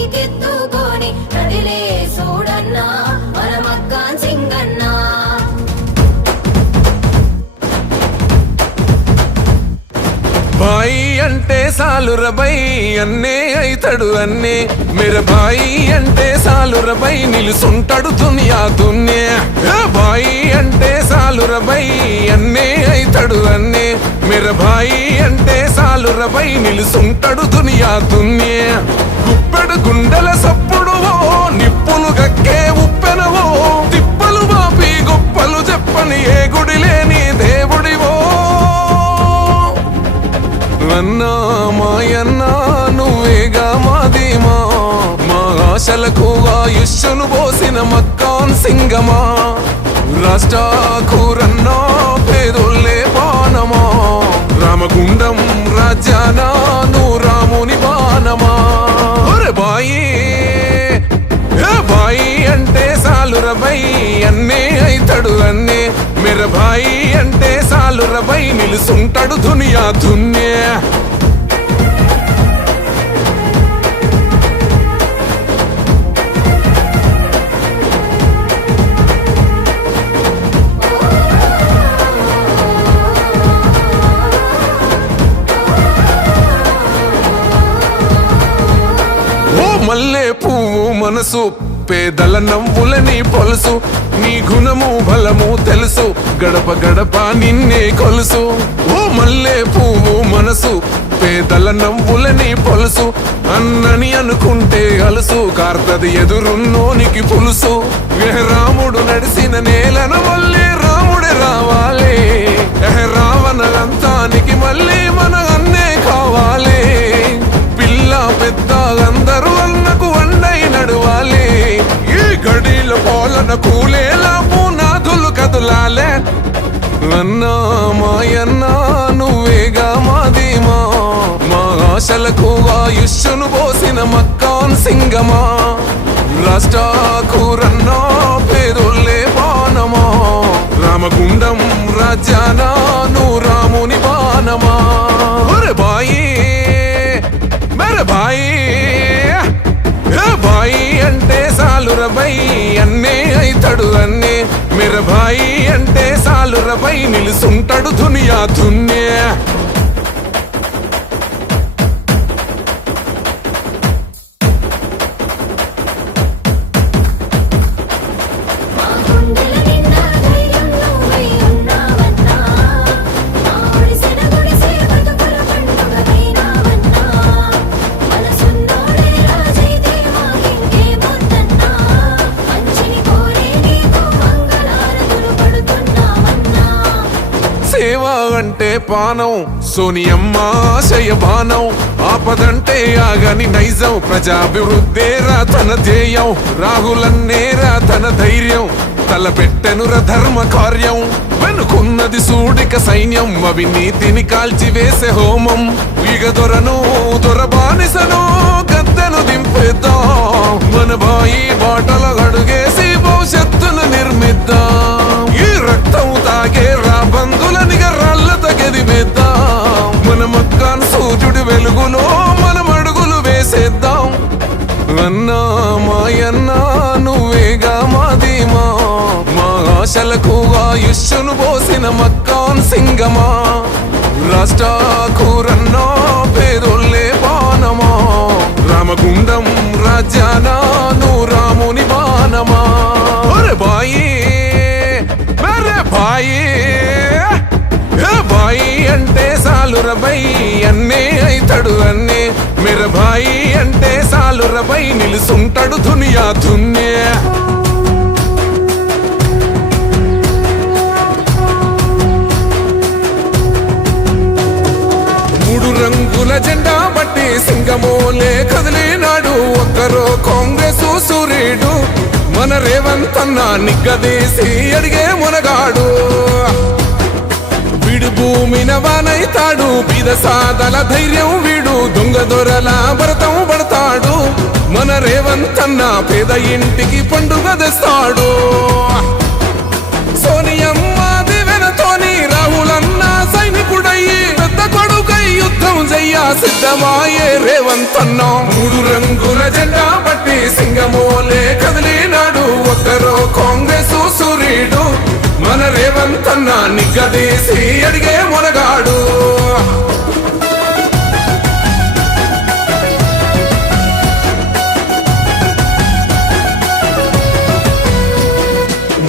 పైకెత్తుకొని కదిలే చూడన్నా మన మక్కాన్ సింగన్నా. బాయి అంటే సాలురబై అన్నే అయితాడు అన్నే. మేర బాయి అంటే సాలురబై నిలుసుంటాడు దునియా దున్నే. బాయి అంటే సాలురబై అన్నే అయితాడు అన్నే. మేర బాయి అంటే సాలురబై నిలుసుంటాడు దునియా దున్నే. గుప్పెడు గుండెల సప్పుడు నిప్పులు గక్కే ఉప్పెనవో. తిప్పలు బాపి గొప్పలు చెప్పని ఏ గుడి లేని దేవుడివో. అన్నా మాయన్నా నువ్వేగా మాదీమా. మా ఆశలకు ఆయుష్ను పోసిన మక్కాన్ సింగమా. రాష్ట్రాకూరన్నా పేదోళ్ళే పానమా. రామగుండం రాజ్యానా నువ్వు రాముని బాణమా. బాయి బాయి అంటే సాలురబై అన్నే అయితాడు అన్నే. మేర బాయి అంటే సాలురబై నిలుసుంటాడు దునియా దున్నే. ఓ మల్లె పువ్వు మనసు పేదల నవ్వులని పొలుసు. నీ గుణము బలము తెలుసు గడప గడప నిన్నే కొలుసు. ఓ మల్లె పువ్వు మనసు పేదల నవ్వులని పొలుసు. అన్నని అనుకుంటే అలుసు కార్తది ఎదురున్నోనికి పులుసు. రాముడు నడిసిన నేలన మళ్ళీ రాముడే రావాలి. రావణలంతానికి మళ్ళీ మన అన్నే కావాలి. పిల్ల పెద్ద అందరూ అన్నకు వండై నడవాలి. ఈ గడిల పోలన కూలేలా పునాదులు కదులాలే. అన్నా మాయన్నా నువ్వేగా మాదీమా. మా ఆశలకు ఆయుష్ను పోసిన మక్కాన్ సింగమా. రాష్ట్రాకూరన్నా పేదోళ్ళే బాణమా. రామగుండం రాజ్యానా నువ్వు రాముని బాణమా. బాయి బాయి బాయి అంటే సాలురబై అన్నే అయితాడు అన్నే. మేర బాయి అంటే సాలురబై నిలుసుంటాడు దునియా దున్నే. సేవా అంటే పానం సోనియమ్మ ఆశయ బాణం. ఆపదంటే ఆగని నైజం ప్రజాభివృద్ధేరా తన ధ్యేయం. రాహులన్నేరా తన ధైర్యం తలపెట్టెనుర ధర్మ కార్యం. వెనుకున్నది సూడిక సైన్యం అవినీతిని కాల్చివేసే హోమం. ఇగ దొరను దొరబానిసను గద్దెను దింపేద్దాం. మన బాయి బాటల అడుగేసి భవిష్యత్తును నిర్మిద్దాం. ఈ రక్తం తాగే రాబందులనిగ రాళ్ళత గెదిమేద్దాం. మన మక్కాన్ సూర్యుడి వెలుగులో మనం అడుగులు వేసేద్దాం. అన్నా మాయన్నా నువ్వేగా మాదీమా. మా ఆశలకు ఆయుష్ను పోసిన మక్కాన్ సింగమా. రాష్ట్రాకూరన్నా పేదోళ్ళే బాణమా. రామగుండం రాజ్యానా నువ్వు రాముని బాణమా. బాయి బాయి బాయి అంటే సాలురబై అన్నే అయితాడు అన్నే. మేర బాయి అంటే సాలురబై నిలుసుంటాడు దునియా దున్నే. మూడు రంగుల జెండా బట్టి సింగమోలే కదిలినాడు. ఒక్కరో కాంగ్రెస్ సూర్యుడు మన రేవంత్ అన్న నిగ్గదీసి అడిగే మునగాడు. వీడు భూమిన వానైతాడు బీద సాదల ధైర్యం వీడు. దొంగ దొరల భరతం పడతాడు మన రేవంత్ అన్న పేద ఇంటికి పండుగ తెస్తాడు. సోనియమ్మ దివెనతోని రాహులన్న సైనికుడయ్యి పెద్ద కొడుకై యుద్ధం చెయ్య సిద్ధమాయే రేవంత్ అన్న. మూడు రంగుల జెండా నిగ్గదీసి అడిగే మొనగాడు.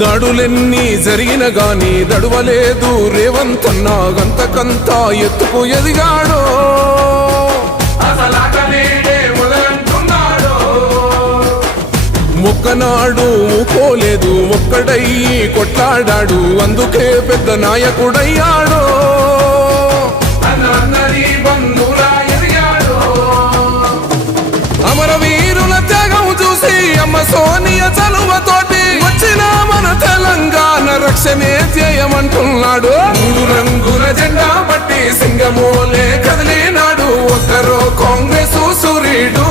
దాడులెన్ని జరిగిన గాని దడువలేదు రేవంతన్నా, గంతకంతా ఎత్తుకు ఎదిగాడో ఒక్కనాడు ఊకోలేదు, ఒక్కడయ్యి కొట్లాడాడు, అందుకే పెద్ద నాయకుడయ్యాడు. అమరవీరుల త్యాగం చూసి అమ్మ సోనియా చలువతోటి వచ్చిన మన తెలంగాణ రక్షణే చేయమంటున్నాడు. మూడు రంగుల జెండా పట్టి సింగమోలే కదిలినాడు. ఒక్కరో కాంగ్రెస్ సూర్యుడు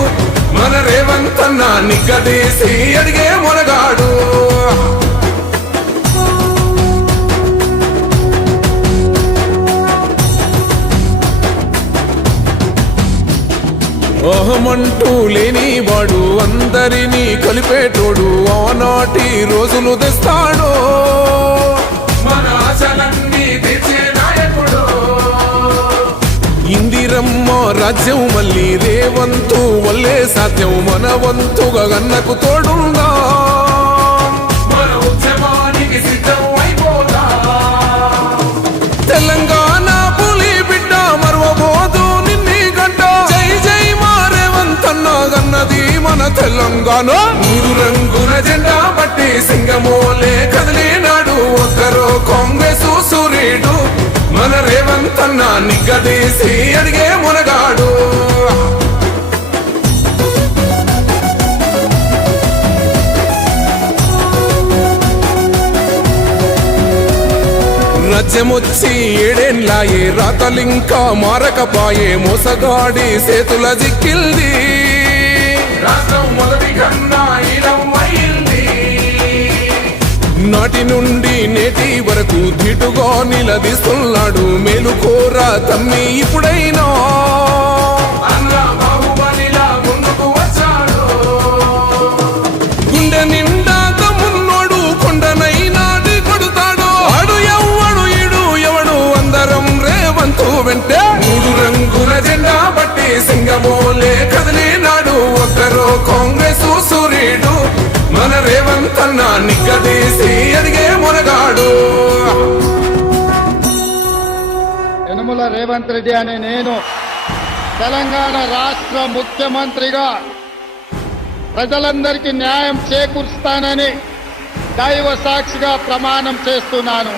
మన రేవంతన్న నిగ్గదీసి అడిగే మొనగాడు. అహమంటూ లేనివాడు, అందరినీ కలిపేటోడు, ఆనాటి రోజులు తెస్తాడు. మన ఆశలన్నీ తెచ్చే నాయకుడు. ఇందిరమ్మ రాజ్యం మళ్ళీ రేవంతు వల్లే సాధ్యం, మన వంతుగా గన్నకు తోడుందా, మన ఉద్యమానికి సిద్ధం అయిపోదా. తెలంగాణ పులి బిడ్డ మరువబోదు నిన్ని గంట, జై జై మా రేవంతన్న గన్నది మన తెలంగాణ. మూడు రంగుల జెండా పట్టి సింగమోలే కదిలినాడు. ఒక్కరో కాంగ్రెస్ సూర్యుడు మన రేవంతన్న నిగ్గదీసి అడిగే మొనగాడు. రాజ్యమొచ్చి ఏడేండ్లాయే, రాతలింకా మారకపాయే, మోసగాడి సేతుల జిక్కిల్ది, రాష్ట్రం మొదటి కన్నా ఇలమైంది. నాటి నుండి నేటి వరకు ధీటుగా నిలదీస్తున్నాడు. మేలుకోరా తమ్మి ఇప్పుడైనా, ముందుకు వచ్చాడు. గుండె నిండా తమ్మున్నోడు కొండనైనా కొడుతాడు. ఆడు ఎవడు ఈడు ఎవడు అందరం రేవంతు వెంటే. మూడు రంగుల జెండా పట్టి సింగమోలే కదిలినాడు. ఒక్కరో కాంగ్రెస్ సూర్యుడు మన రేవంతన్న నిగ్గదీసి అడిగే మొనగాడు. యనమల రేవంత్ రెడ్డి అనే నేను తెలంగాణ రాష్ట్ర ముఖ్యమంత్రిగా ప్రజలందరికీ న్యాయం చేకూరుస్తానని దైవ సాక్షిగా ప్రమాణం చేస్తున్నాను.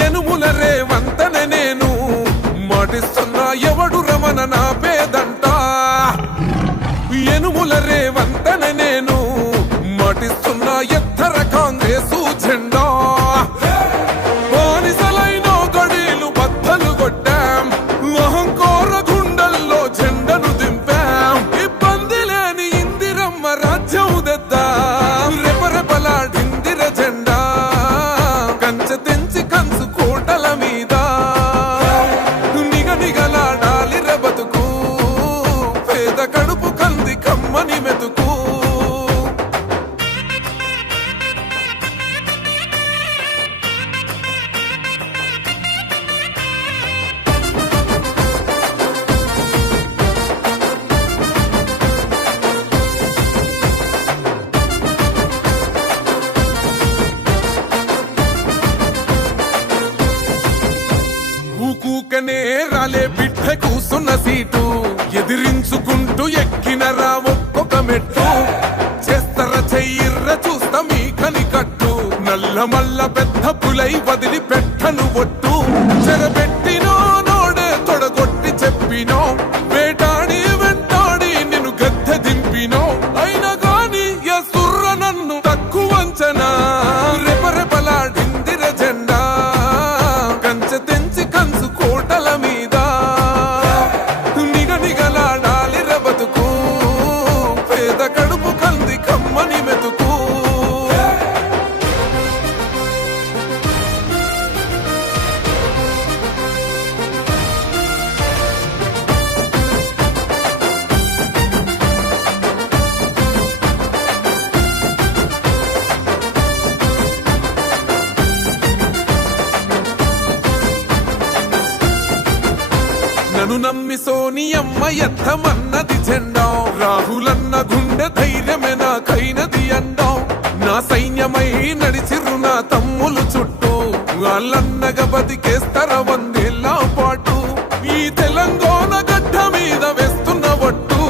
యనుముల రేవంతనే నేను మాటిస్తున్నా, ఎవడు రమణ నా పేదంట. యనుముల రేవంతనే నేను మాటిస్తున్నా, ఎత్తర కాంగ్రెసు జెండా. బానిసలైన గడీలు బద్దలు కొట్టాం, అహంకార గుండెల్లో జెండను దింపాం. ఇబ్బంది లేని ఇందిరమ్మ రాజ్యం తెద్దాం. రెపరెపలాడిందిర జెండా, కంచె తెంచి కంచు కోటల మీద నిగనిగలాడాలి బతుకు. పేద కడుపు కంది కమ్మని మెతుకు. ఊకూకనే రాలే బిడ్డ కూసున్న సీటు, ఎదిరించుకుంటూ ఎక్కినరా ఒక్కొక్క మెట్టు. చేస్తర చెయ్యిర్ర చూస్తా మీ కని కట్టు, నల్ల మల్ల పెద్ద పులై వదిలి పెట్టను ఒట్టు. చెరబెట్టినో నోడే తొడగొట్టి చెప్పినో, వేటాడి వెంటాడి నిన్ను గద్దె దింపినో. అయినా గాని ఎసుర్ర నన్ను తక్కువ అంచనా. రెపరెపలాడిందిర జెండా, కంచె తెంచి కంచు కోటల మీద నిగనిగలాడాలి బతుకు. పేద కడుపు కంది కమ్మని మెతుకు. నన్ను నమ్మి సోనియమ్మ ఎత్తమన్నది జెండా రాహులన్న గుండె ధైర్యమే నాకైనది అండా నా సైన్యమై నడిచిరు నా తమ్ములు చుట్టూ వాళ్ళన్నగా బతికేస్తర వందేళ్ల పాటు ఈ తెలంగాణ గడ్డ మీద వేస్తున్న ఒట్టు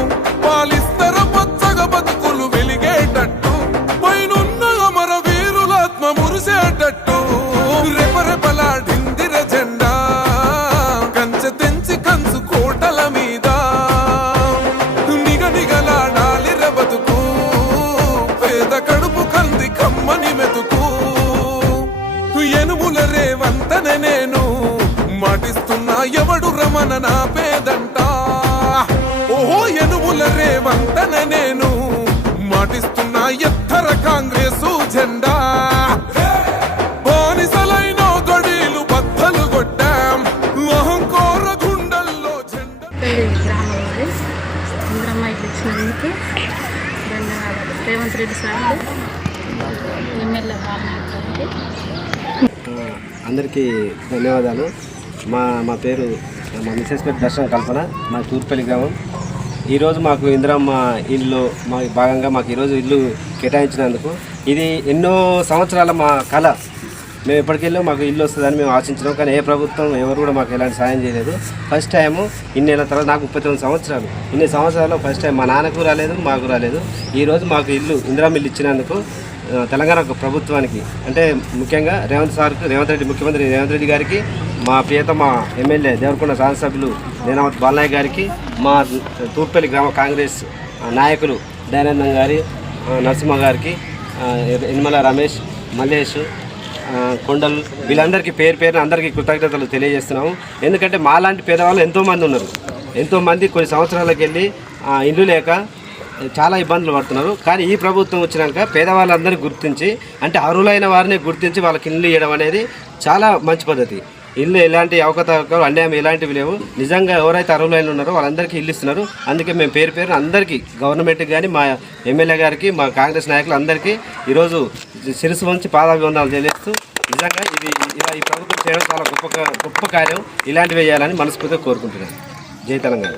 పాలిస్తర పచ్చగా బతుకులు వెలిగేటట్టు పైనున్న అమర వీరులాత్మ మురిసేటట్టు రెపరెపలాడిందిర జెండా కంచె తెంచి కంచు కోటల మీద నిగనిగలాడాలిర బతుకు పేద కడుపు కంది కమ్మని మెతుకు ఎనుముల రేవంతనే నేను మాటిస్తున్నా ఎవడు రమణ నా పేదంట ఓహో ఎనుముల రేవంతనే నేను మాటిస్తున్నా ఎత్తర కాంగ్రెసు జెండా బానిసలైన గడీలు బద్దలు కొట్టాం అహంకోర గుండెల్లో జెండా గ్రామంలో ఇంద్రమ్మ ఇల్లు ఇచ్చినందుకు ధన్యవాదాలు. రేవంత్ రెడ్డి సార్ ఎమ్మెల్యే బాలనాథ్ అందరికీ ధన్యవాదాలు. మా పేరు మా మిసెస్ పేరు దర్శనం కల్పన, మా తూర్పల్లి గ్రామం. ఈరోజు మాకు ఇందిరమ్మ ఇల్లు భాగంగా మాకు ఈరోజు ఇల్లు కేటాయించినందుకు ఇది ఎన్నో సంవత్సరాల మా కళ. మేము ఎప్పటికెళ్ళో మాకు ఇల్లు వస్తుందని మేము ఆశించినాం, కానీ ఏ ప్రభుత్వం ఎవరు కూడా మాకు ఎలాంటి సాయం చేయలేదు. ఫస్ట్ టైము ఇన్నేళ్ళ తర్వాత నాకు 39 సంవత్సరాలు, ఇన్ని సంవత్సరాల్లో ఫస్ట్ టైం మా నాన్నకు రాలేదు, మాకు రాలేదు. ఈరోజు మాకు ఇల్లు ఇందిరమ్మ ఇల్లు ఇచ్చినందుకు తెలంగాణ ప్రభుత్వానికి అంటే ముఖ్యంగా ముఖ్యమంత్రి రేవంత్ రెడ్డి గారికి, మా ప్రియతమ ఎమ్మెల్యే దేవరకొండ శాసనసభ్యులు నేనావత్ బాలనాయక్ గారికి, మా తూర్పల్లి గ్రామ కాంగ్రెస్ నాయకులు దయానందం గారి, నరసింహ గారికి, యనమల రమేష్, మల్లేష్, కొండలు వీళ్ళందరికీ పేరు అందరికీ కృతజ్ఞతలు తెలియజేస్తున్నాము. ఎందుకంటే మాలాంటి పేదవాళ్ళు ఎంతోమంది ఉన్నారు. ఎంతోమంది కొన్ని సంవత్సరాలకు వెళ్ళి ఇల్లు లేక చాలా ఇబ్బందులు పడుతున్నారు. కానీ ఈ ప్రభుత్వం వచ్చినాక పేదవాళ్ళందరినీ గుర్తించి, అంటే అర్హులైన వారిని గుర్తించి వాళ్ళకి ఇల్లు ఇవ్వడం అనేది చాలా మంచి పద్ధతి. ఇల్లు ఎలాంటి అవకతవకలు అన్యాయం ఎలాంటివి లేవు. నిజంగా ఎవరైతే అర్హులైన ఉన్నారో వాళ్ళందరికీ ఇల్లు ఇస్తున్నారు. అందుకే మేము పేరు అందరికీ గవర్నమెంట్కి కానీ మా ఎమ్మెల్యే గారికి, మా కాంగ్రెస్ నాయకులు అందరికీ ఈరోజు శిరస్సు వంచి పాదాభివందనాలు తెలియజేస్తూ, నిజంగా ఇలా ఈ ప్రభుత్వం చేయడం చాలా గొప్ప కార్యం. ఇలాంటివి వేయాలని మనస్ఫూర్తిగా కోరుకుంటున్నాను. జై తెలంగాణ.